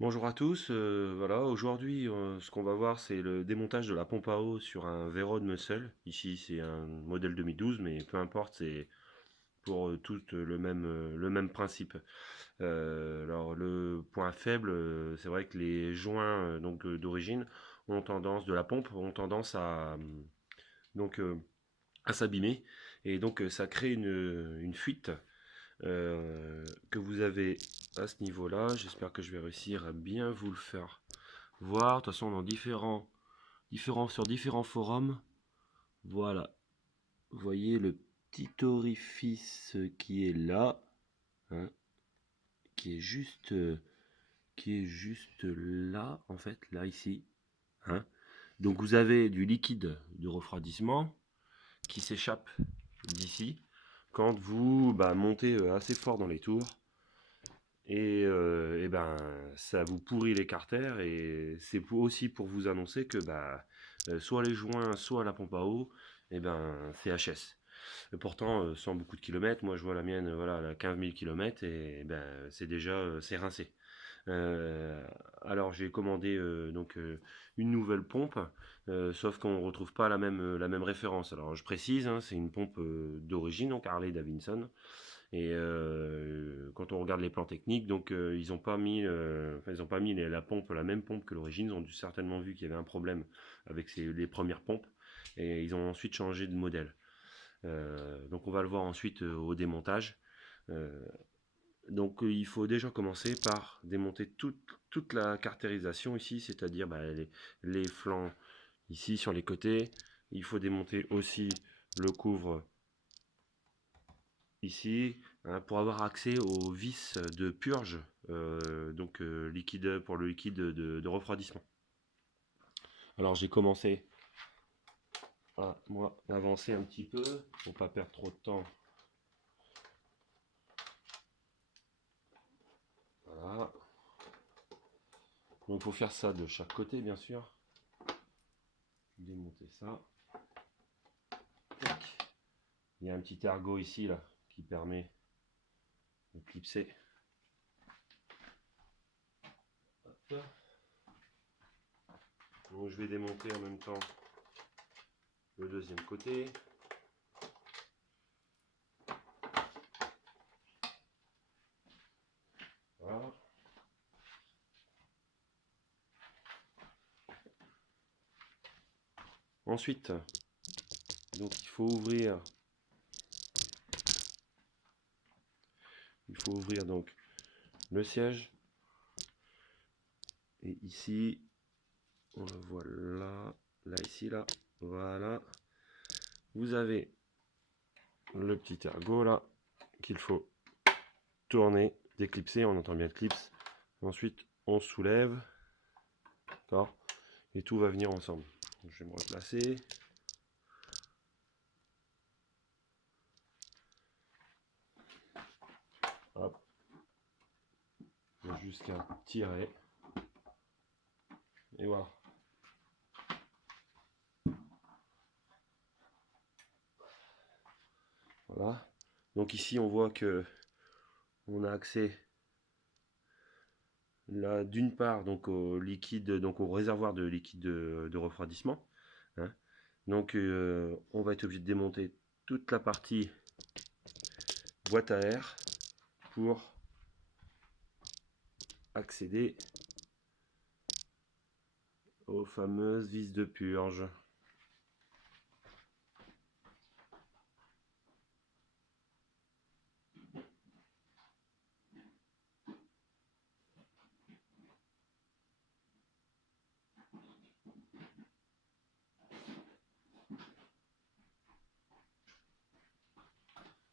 Bonjour à tous, voilà, aujourd'hui, ce qu'on va voir, c'est le démontage de la pompe à eau sur un Veyron Muscle. Ici, c'est un modèle 2012, mais peu importe, c'est pour tout le même principe. Alors, le point faible, c'est vrai que les joints d'origine de la pompe ont tendance donc, euh, à s'abîmer, et donc ça crée une fuite que vous avez à ce niveau-là. J'espère que je vais réussir à bien vous le faire voir. De toute façon, dans sur différents forums, voilà. Vous voyez le petit orifice qui est là, hein, qui est juste, euh, qui est juste là, en fait, là ici, hein. Donc vous avez du liquide de refroidissement qui s'échappe d'ici quand vous montez assez fort dans les tours. Et ben, ça vous pourrit les carters, et c'est aussi pour vous annoncer que soit les joints, soit la pompe à eau, et ben, c'est HS. Et pourtant, sans beaucoup de kilomètres, moi je vois la mienne, voilà, elle a 15 000 kilomètres, et ben, c'est déjà, c'est rincé. Euh, alors j'ai commandé une nouvelle pompe, sauf qu'on ne retrouve pas la même référence. Alors je précise, hein, c'est une pompe d'origine, donc Harley Davidson. Et quand on regarde les plans techniques, donc ils n'ont pas mis, ils ont pas mis la même pompe que l'origine. Ils ont dû certainement vu qu'il y avait un problème avec les premières pompes, et ils ont ensuite changé de modèle. Donc on va le voir ensuite au démontage. Euh, donc il faut déjà commencer par démonter toute la caractérisation ici, c'est-à-dire les flancs ici sur les côtés. Il faut démonter aussi le couvre ici, hein, pour avoir accès aux vis de purge, liquide pour le liquide de refroidissement. Alors j'ai commencé à moi avancer un petit peu pour pas perdre trop de temps. Voilà. Donc il faut faire ça de chaque côté, bien sûr. Démonter ça. Tac. Il y a un petit ergot ici là qui permet de clipser. Hop. Donc je vais démonter en même temps le deuxième côté. Voilà. Ensuite, donc il faut ouvrir donc le siège, et ici on le voit là, ici, là, voilà. Vous avez le petit ergot là qu'il faut tourner, déclipser, on entend bien le clips. Ensuite on soulève, d'accord, et tout va venir ensemble. Donc, je vais me replacer. Hop, jusqu'à tirer, et voilà. Voilà. Donc ici on voit que on a accès là d'une part donc au liquide, donc au réservoir de liquide de refroidissement, hein. Donc on va être obligé de démonter toute la partie boîte à air pour accéder aux fameuses vis de purge.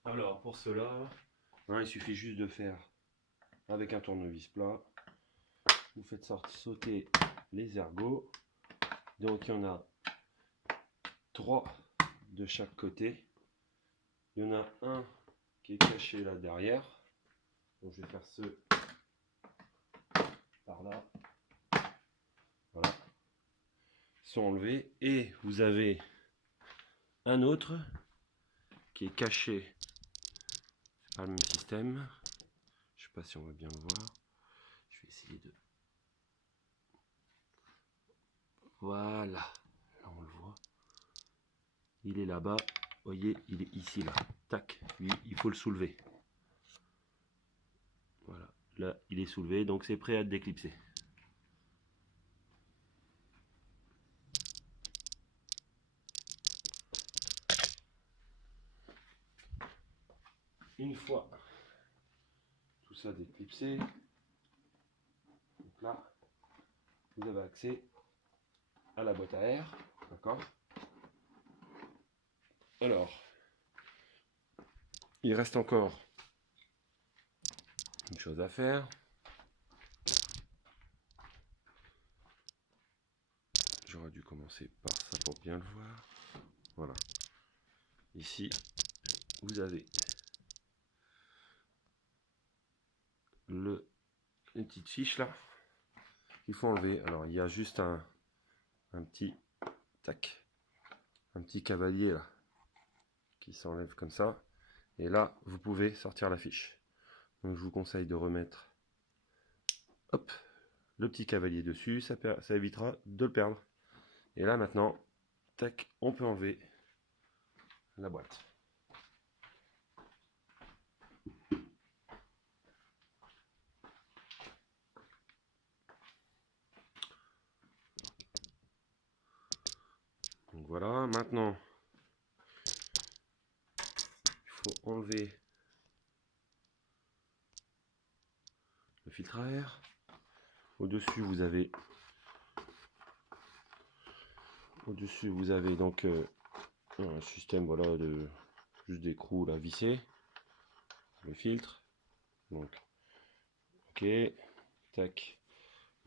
Alors pour cela, hein, il suffit juste de faire avec un tournevis plat. Vous faites sauter les ergots. Donc il y en a 3 de chaque côté. Il y en a un qui est caché là derrière. Donc je vais faire ce par là. Voilà. Ils sont enlevés. Et vous avez un autre qui est caché. C'est pas le même système. Je sais pas si on va bien le voir. Je vais essayer de Voilà, là on le voit. Il est là-bas, vous voyez, il est ici là. Tac, lui, il faut le soulever. Voilà, là il est soulevé, donc c'est prêt à déclipser. Une fois tout ça déclipsé, donc là, vous avez accès à la boîte à air, d'accord? Alors, il reste encore une chose à faire. J'aurais dû commencer par ça pour bien le voir. Voilà. Ici, vous avez une petite fiche là qu'il faut enlever. Alors, il y a juste un petit tac, un petit cavalier là qui s'enlève comme ça. Et là, vous pouvez sortir la fiche. Donc, je vous conseille de remettre, hop, le petit cavalier dessus. Ça évitera de le perdre. Et là, maintenant, tac, on peut enlever la boîte. Donc voilà, maintenant, il faut enlever le filtre à air. Au-dessus, vous avez donc un système, voilà, de juste d'écrou là vissé, le filtre. Donc, ok, tac,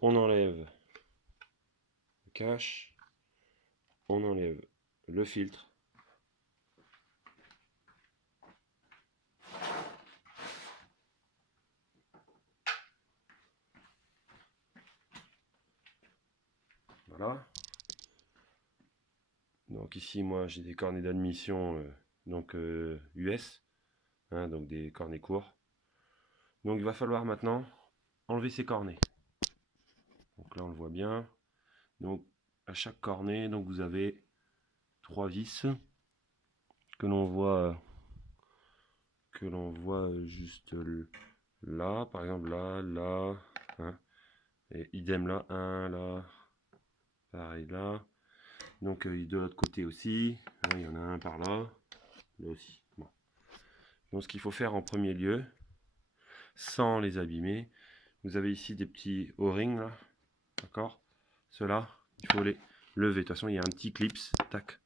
on enlève le cache, on enlève le filtre. Voilà. Donc ici, moi, j'ai des cornets d'admission donc US, hein, donc des cornets courts. Donc il va falloir maintenant enlever ces cornets. Donc là, on le voit bien. Donc à chaque cornet, donc vous avez 3 vis que l'on voit juste là, par exemple là, hein, et idem là, un là, pareil là. Donc de l'autre côté aussi, hein, il y en a un par là aussi. Bon. Donc ce qu'il faut faire en premier lieu, sans les abîmer, vous avez ici des petits O-rings là, d'accord? Ceux-là, il faut les lever. De toute façon, il y a un petit clips, tac.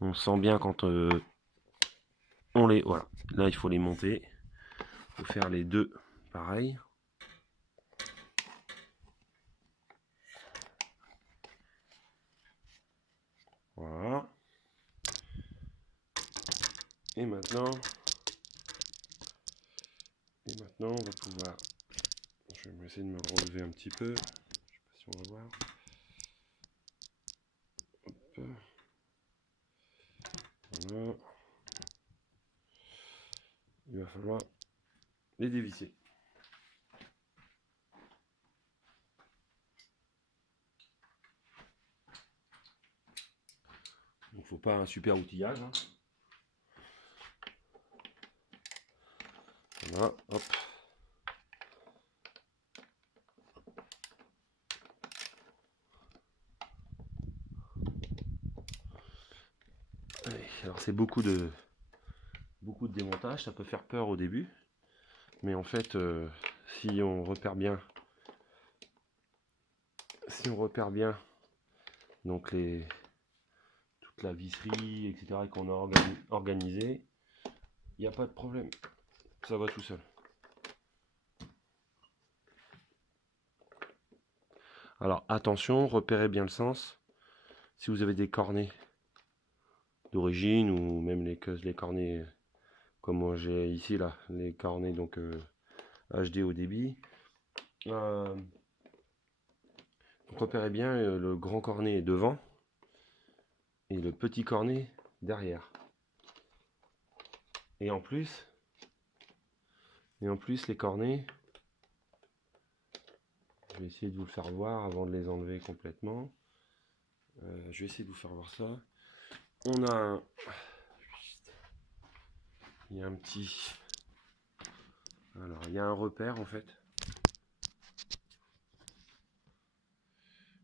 On sent bien quand on les... Voilà, là il faut les monter. Il faut faire les deux pareil. Voilà. Et maintenant, on va pouvoir... Je vais essayer de me relever un petit peu. Je sais pas si on va voir. Hop. Voilà. Il va falloir les dévisser. Donc faut pas un super outillage. Hein. Voilà, hop. Allez, alors c'est beaucoup de démontage, ça peut faire peur au début, mais en fait, si on repère bien, donc toute la visserie, etc., et qu'on a organisé, il n'y a pas de problème, ça va tout seul. Alors attention, repérez bien le sens. Si vous avez des cornets d'origine ou même les cornets comme moi j'ai ici là, les cornets donc HD au débit. Donc repérez bien, le grand cornet est devant et le petit cornet derrière. Et en plus les cornets, Je vais essayer de vous le faire voir avant de les enlever complètement. Je vais essayer de vous faire voir ça. On a un... Il y a un petit... Alors, il y a un repère en fait.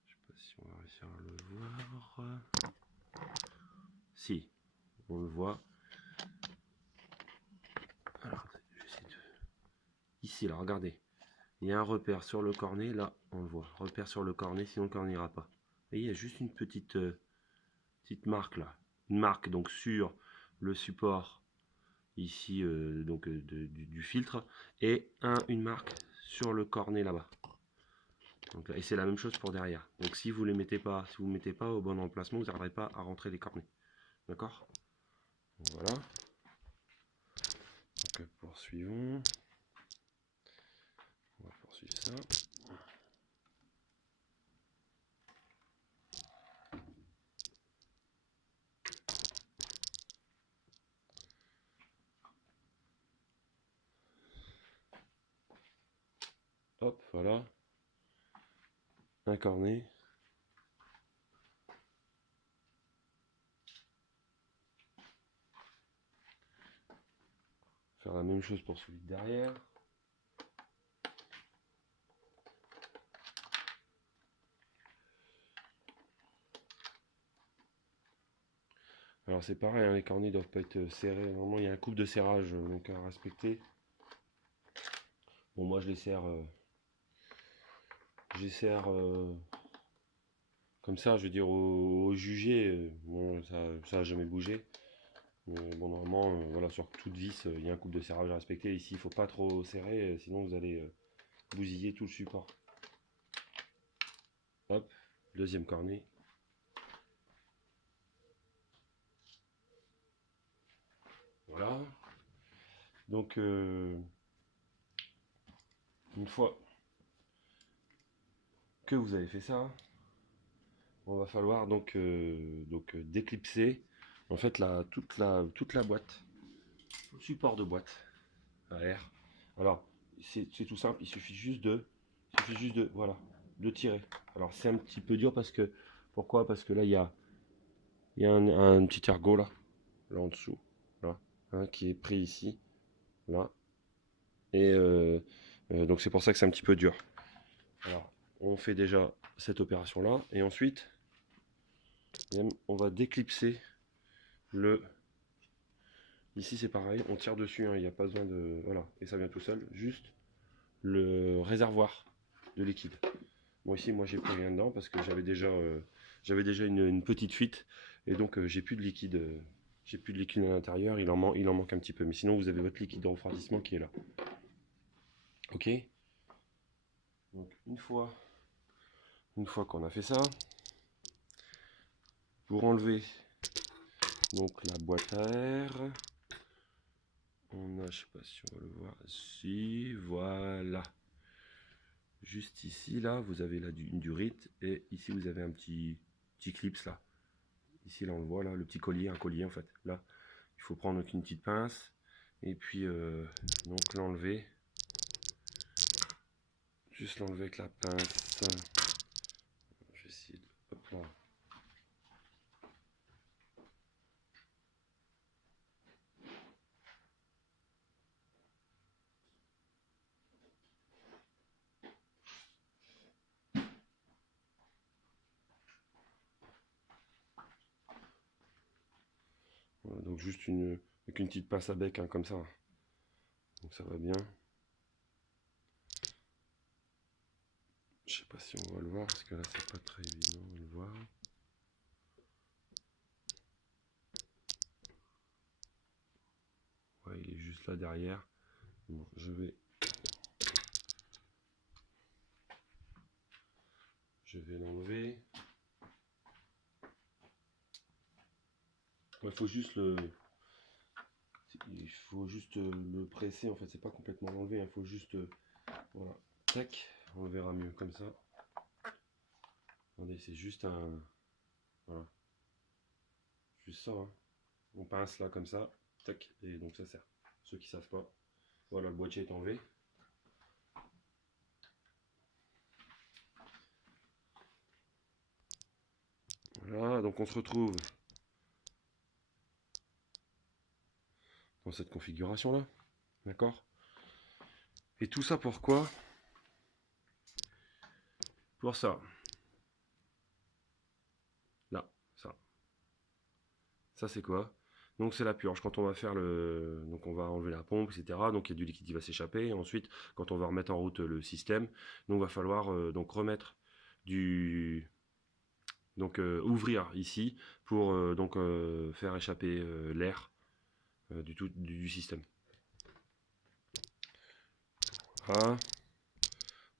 Je sais pas si on va réussir à le voir. Si, on le voit. Alors, j'essaie de... Ici, là, regardez. Il y a un repère sur le cornet, là, on le voit. Repère sur le cornet, sinon le cornet n'ira pas. Et il y a juste une petite marque là. Une marque donc sur le support ici donc du filtre et une marque sur le cornet là-bas. Et c'est la même chose pour derrière. Donc si vous ne mettez pas au bon emplacement, vous n'arriverez pas à rentrer les cornets. D'accord? Voilà. Donc poursuivons. On va poursuivre ça. Hop, voilà. Un cornet. Faire la même chose pour celui de derrière. Alors c'est pareil, hein, les cornets ne doivent pas être serrés. Normalement il y a un couple de serrage donc à respecter. Bon moi je les serre comme ça, je veux dire au jugé. Bon, ça a jamais bougé. Bon normalement voilà, sur toute vis il y a un couple de serrage à respecter. Ici il faut pas trop serrer, sinon vous allez bousiller tout le support. Hop, deuxième cornet. Voilà. Donc une fois que vous avez fait ça, on va falloir donc déclipser en fait toute la boîte, le support de boîte à air. Alors c'est tout simple, il suffit juste de voilà, de tirer. Alors c'est un petit peu dur parce que pourquoi? Parce que là il y a un petit ergot là en dessous, là, hein, qui est pris ici, là, et donc c'est pour ça que c'est un petit peu dur. Alors on fait déjà cette opération là et ensuite on va déclipser le... Ici c'est pareil, on tire dessus, hein, il n'y a pas besoin de... Voilà, et ça vient tout seul, juste le réservoir de liquide. Bon ici moi j'ai pris rien dedans parce que j'avais déjà une petite fuite et donc j'ai plus de liquide à l'intérieur, il en manque un petit peu, mais sinon vous avez votre liquide de refroidissement qui est là. Ok. Donc une fois qu'on a fait ça, pour enlever donc la boîte à air, on a, je sais pas si on va le voir, si, voilà. Juste ici, là, vous avez là une durite, et ici vous avez un petit clips là. Ici, là, on le voit, là, le petit collier, un collier en fait. Là, il faut prendre une petite pince, et puis donc l'enlever. Juste l'enlever avec la pince. Je vais essayer de... Hop là. Voilà, donc juste avec une petite pince à bec, hein, comme ça. Donc ça va bien. Je sais pas si on va le voir, parce que là c'est pas très évident de le voir. Ouais, il est juste là derrière. Bon, je vais l'enlever. Il faut juste le presser en fait, c'est pas complètement l'enlever, il faut juste voilà, tac, on le verra mieux comme ça. Attendez, c'est juste un voilà, juste ça, hein. On pince là comme ça, tac, et donc ça sert. Ceux qui savent pas, voilà, le boîtier est enlevé. Voilà, donc on se retrouve dans cette configuration là, d'accord? Et tout ça pourquoi? Pour ça. Là, ça. Ça c'est quoi? Donc c'est la purge. Quand on va faire le, donc on va enlever la pompe, etc. Donc il y a du liquide qui va s'échapper. Et ensuite, quand on va remettre en route le système, donc va falloir donc remettre du, donc ouvrir ici pour donc faire échapper l'air du système. Voilà.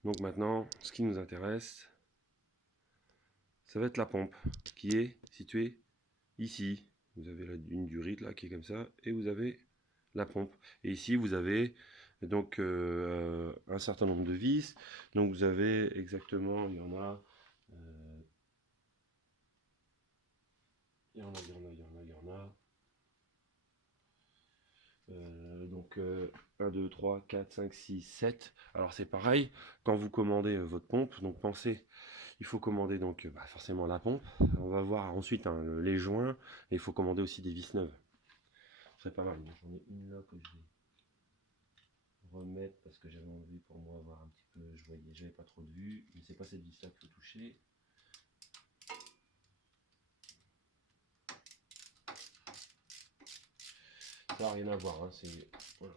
Donc maintenant, ce qui nous intéresse, ça va être la pompe qui est située ici. Vous avez une durite là qui est comme ça et vous avez la pompe. Et ici vous avez donc un certain nombre de vis. Donc vous avez exactement, il y en a, il y en a. Donc 1, 2, 3, 4, 5, 6, 7. Alors c'est pareil, quand vous commandez votre pompe, donc pensez, il faut commander donc forcément la pompe. On va voir ensuite les joints, et il faut commander aussi des vis neuves. C'est pas mal. J'en ai une là que je vais remettre parce que j'avais envie pour moi avoir un petit peu, j'avais pas trop de vue, mais c'est pas cette vis là qu'il faut toucher. Ça n'a rien à voir, hein. Voilà.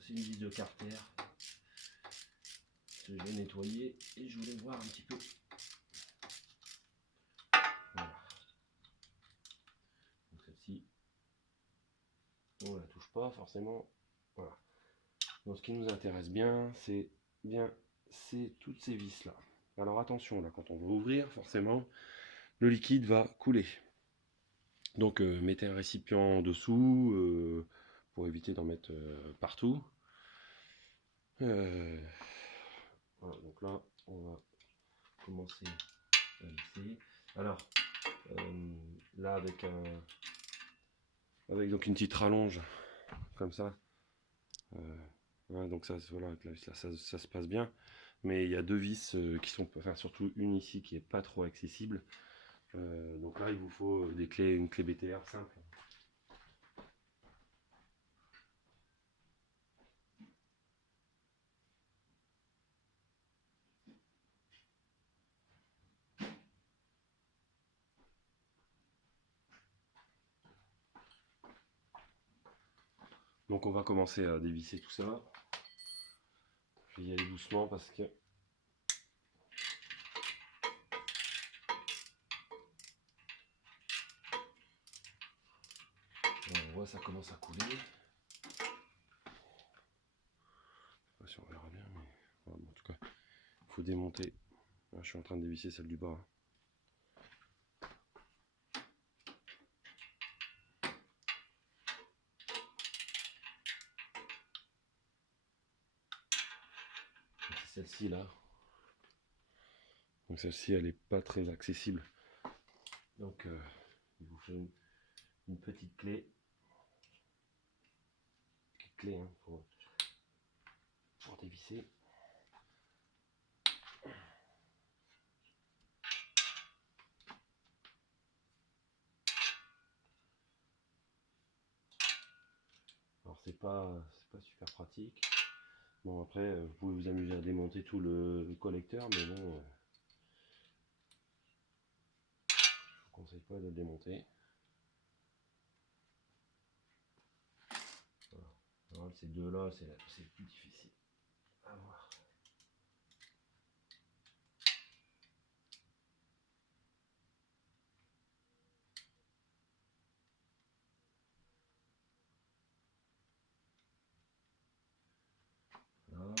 C'est une vis de Carter que je vais nettoyer et je voulais voir un petit peu. Voilà. Donc celle-ci, on la touche pas forcément. Voilà. Donc ce qui nous intéresse bien, c'est toutes ces vis là. Alors attention là, quand on va ouvrir, forcément, le liquide va couler. Donc mettez un récipient en dessous pour éviter d'en mettre partout. Voilà, donc là, on va commencer à visser. Alors, là avec donc une petite rallonge comme ça. Ouais, donc ça, voilà, là, ça se passe bien. Mais il y a deux vis qui sont, enfin surtout une ici qui est pas trop accessible. Donc là, il vous faut une clé BTR simple. Donc on va commencer à dévisser tout ça. Je vais y aller doucement parce que on voit ça commence à couler. Je sais pas si on verra bien, mais voilà, bon, en tout cas, il faut démonter. Là, je suis en train de dévisser celle du bas. C'est celle-ci là. Donc celle-ci, elle n'est pas très accessible. Donc il vous faut une petite clé. Hein, pour dévisser. Alors c'est pas super pratique. Bon après vous pouvez vous amuser à démonter tout le collecteur, mais bon je vous conseille pas de le démonter. Voilà. Alors, ces deux là c'est le plus difficile à voir. Voilà.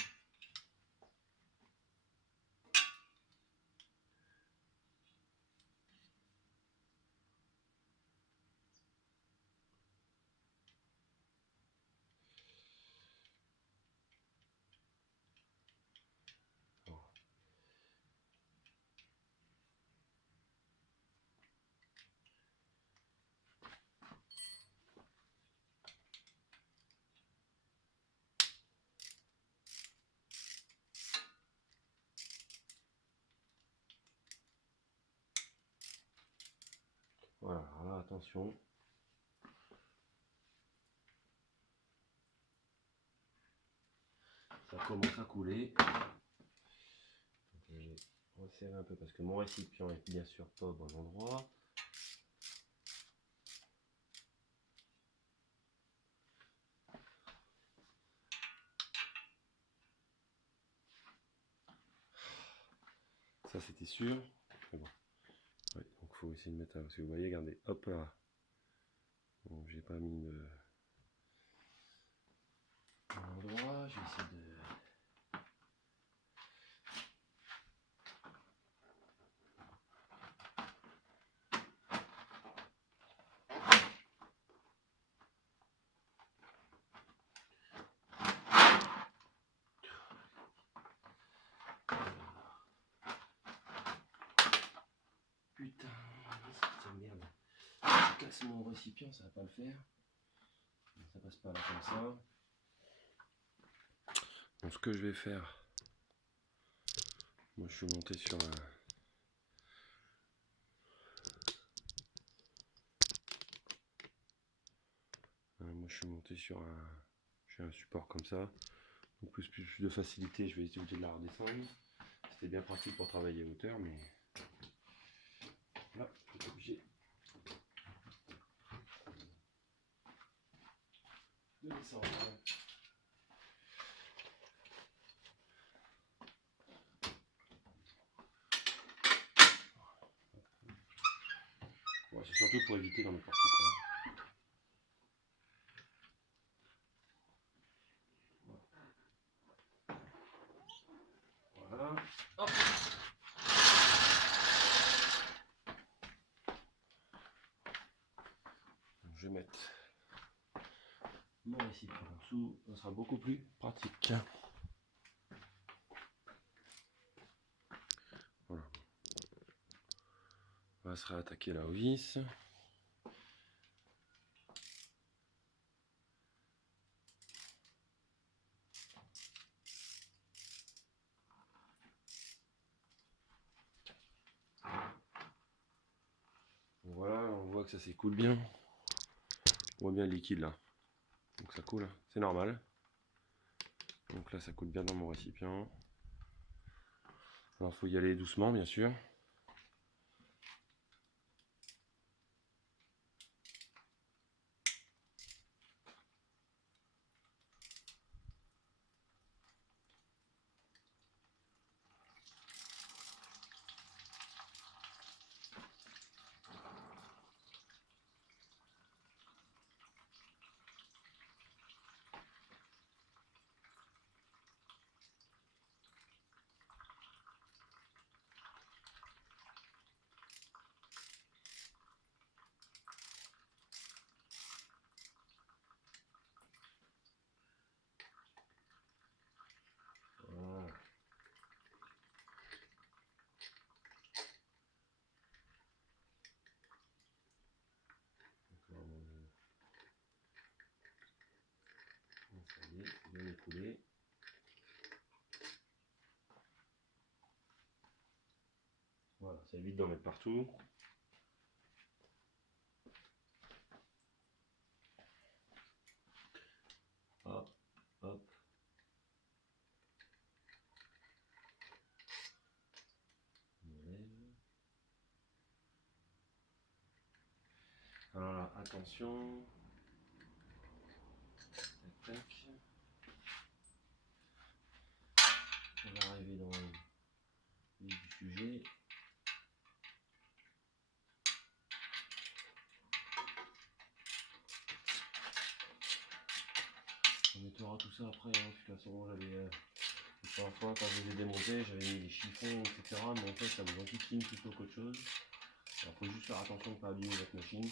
attention. Ça commence à couler. Donc, je vais resserrer un peu parce que mon récipient est bien sûr pas au bon endroit. Ça c'était sûr. Mais bon. Ouais, donc faut essayer de mettre là. Parce que vous voyez, regardez, hop là. Bon, j'ai pas mis de endroit. Je vais essayer de. Putain, ça merde. Je casse mon récipient, ça va pas le faire. Ça passe pas là comme ça. Donc ce que je vais faire, moi je suis monté sur un. Moi je suis monté sur un. J'ai un support comme ça. Donc plus de facilité, je vais essayer de la redescendre. C'était bien pratique pour travailler à hauteur, mais là, je suis obligé de descendre. Bon, c'est surtout pour éviter d'en n'importe quoi. Voilà. Hop. Je vais mettre mon récipient en dessous, ça sera beaucoup plus pratique. Voilà. On va se réattaquer la vis. Voilà, on voit que ça s'écoule bien. On voit bien le liquide là. Donc ça coule, c'est normal. Donc là ça coule bien dans mon récipient. Alors il faut y aller doucement bien sûr. Voilà. Ça y est, c'est bien écoulé. Voilà, ça évite d'en mettre partout. Hop, hop. On enlève. Alors là, attention. Tac, tac. On va arriver dans le vif du sujet. On nettoiera tout ça après. Hein. De toute façon, j'avais la première fois quand je les ai démontés, j'avais mis des chiffons, etc. Mais en fait, ça vous enquiquine plutôt qu'autre chose. Alors, faut juste faire attention de ne pas abîmer votre machine.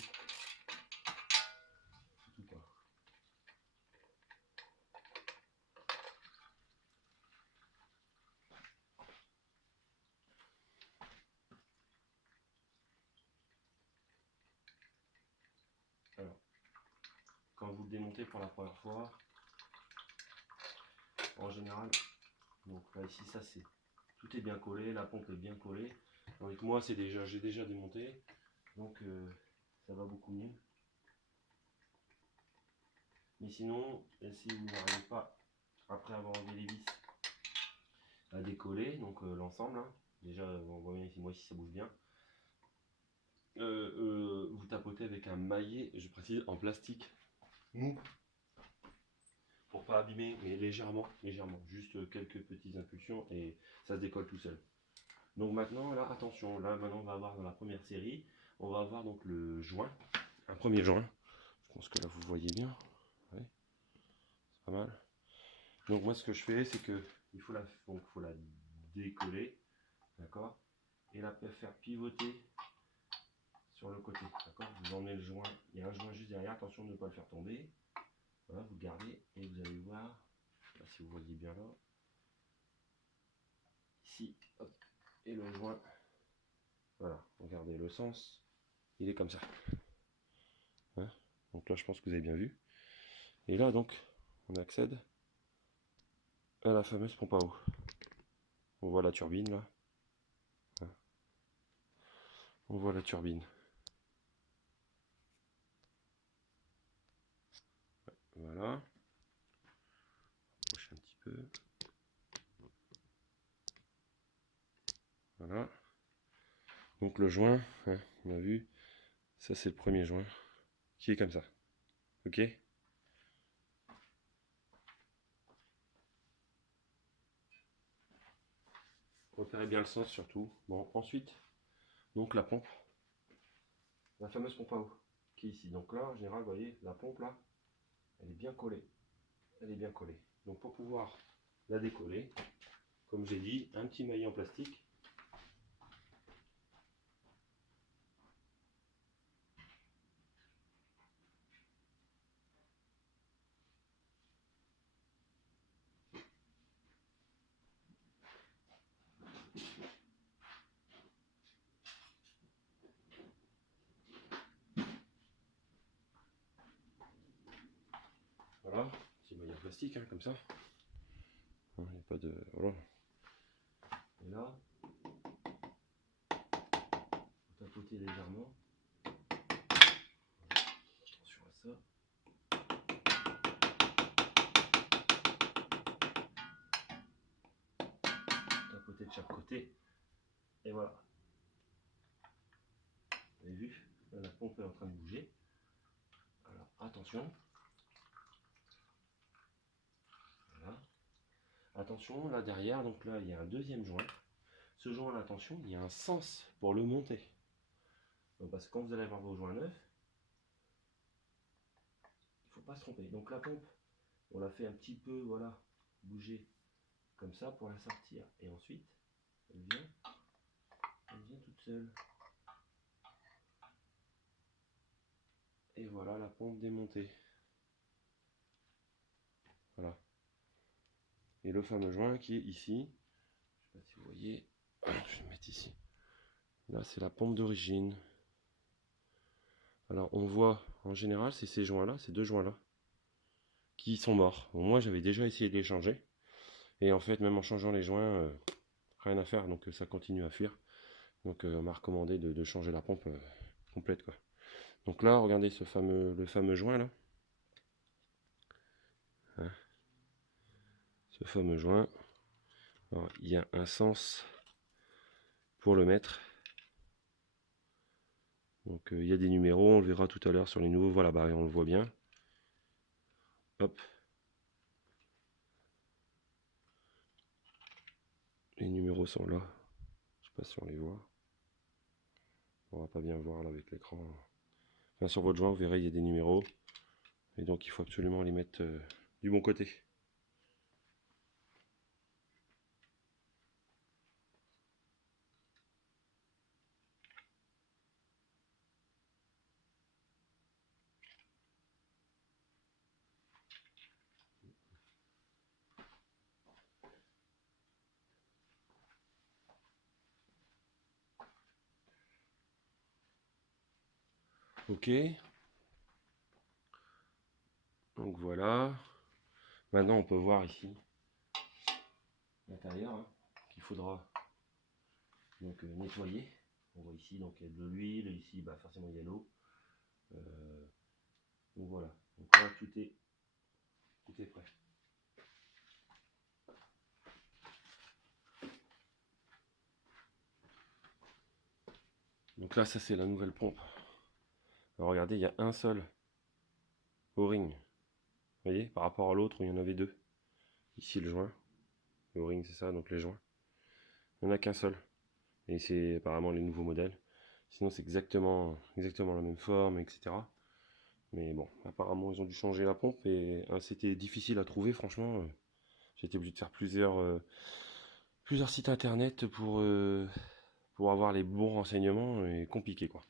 C'est tout quoi. Alors, quand vous le démontez pour la première fois, en général, donc là ici ça c'est tout est bien collé, la pompe est bien collée. Donc moi c'est déjà j'ai déjà démonté, donc ça va beaucoup mieux. Mais sinon, si vous n'arrivez pas, après avoir enlevé les vis, à décoller, donc l'ensemble, hein, déjà on voit bien ici, moi ici ça bouge bien. Vous tapotez avec un maillet, je précise, en plastique mou, pour pas abîmer, mais légèrement, juste quelques petites impulsions et ça se décolle tout seul. Donc maintenant, là, attention, là maintenant on va avoir dans la première série, on va avoir donc le joint, un premier joint. Je pense que là vous voyez bien, ouais, c'est pas mal. Donc moi ce que je fais, c'est que il faut faut la décoller, d'accord, et la faire pivoter sur le côté, d'accord. Vous emmenez le joint, il y a un joint juste derrière, attention de ne pas le faire tomber. Voilà, vous gardez et vous allez voir, là, si vous voyez bien là, ici, hop, et le joint, voilà, regardez le sens, il est comme ça. Hein, donc là je pense que vous avez bien vu. Et là donc, on accède à la fameuse pompe à eau. On voit la turbine là. Hein, on voit la turbine. Voilà. Approcher un petit peu. Voilà. Donc le joint, hein, on a vu, ça c'est le premier joint qui est comme ça. Ok? Repérez bien le sens surtout. Bon, ensuite, donc la pompe, la fameuse pompe à eau qui est ici. Donc là, en général, vous voyez, la pompe là, elle est bien collée. Elle est bien collée. Donc pour pouvoir la décoller, comme j'ai dit, un petit maillet en plastique. Voilà, petit maillet en plastique, hein, comme ça. Il n'y a pas de... Voilà. Et là, vous tapotez légèrement. Attention à ça. Tapoter de chaque côté. Et voilà. Vous avez vu? Là, la pompe est en train de bouger. Alors attention. Voilà. Attention, là derrière, donc là il y a un deuxième joint. Ce joint là, attention, il y a un sens pour le monter. Donc, parce que quand vous allez avoir vos joints neufs, il ne faut pas se tromper. Donc la pompe, on la fait un petit peu, voilà, bouger comme ça pour la sortir. Et ensuite, elle vient toute seule. Et voilà la pompe démontée. Voilà. Et le fameux joint qui est ici. Je ne sais pas si vous voyez. Je vais le mettre ici. Là, c'est la pompe d'origine. Alors, on voit, en général, c'est ces joints-là, ces deux joints-là, qui sont morts. Bon, moi, j'avais déjà essayé de les changer. Et en fait, même en changeant les joints, rien à faire. Donc, ça continue à fuir. Donc, on m'a recommandé de changer la pompe complète, quoi. Donc là, regardez le fameux joint, là. Hein, ce fameux joint. Alors, il y a un sens pour le mettre. Donc il y a des numéros, on le verra tout à l'heure sur les nouveaux. Voilà, bah, on le voit bien. Hop. Les numéros sont là. Je sais pas si on les voit. On va pas bien voir là avec l'écran. Enfin, sur votre joint, vous verrez, il y a des numéros. Et donc il faut absolument les mettre du bon côté. Ok. Donc voilà. Maintenant on peut voir ici l'intérieur, hein, qu'il faudra donc nettoyer. On voit ici donc il y a de l'huile, ici bah, forcément il y a l'eau. Euh, donc voilà, donc là tout est prêt. Donc là, ça c'est la nouvelle pompe. Alors regardez, il y a un seul O-ring. Vous voyez, par rapport à l'autre où il y en avait deux. Ici le joint. Le O-ring c'est ça, donc les joints. Il n'y en a qu'un seul. Et c'est apparemment les nouveaux modèles. Sinon c'est exactement la même forme, etc. Mais bon, apparemment ils ont dû changer la pompe et c'était difficile à trouver franchement. J'ai été obligé de faire plusieurs sites internet pour avoir les bons renseignements et compliqué quoi.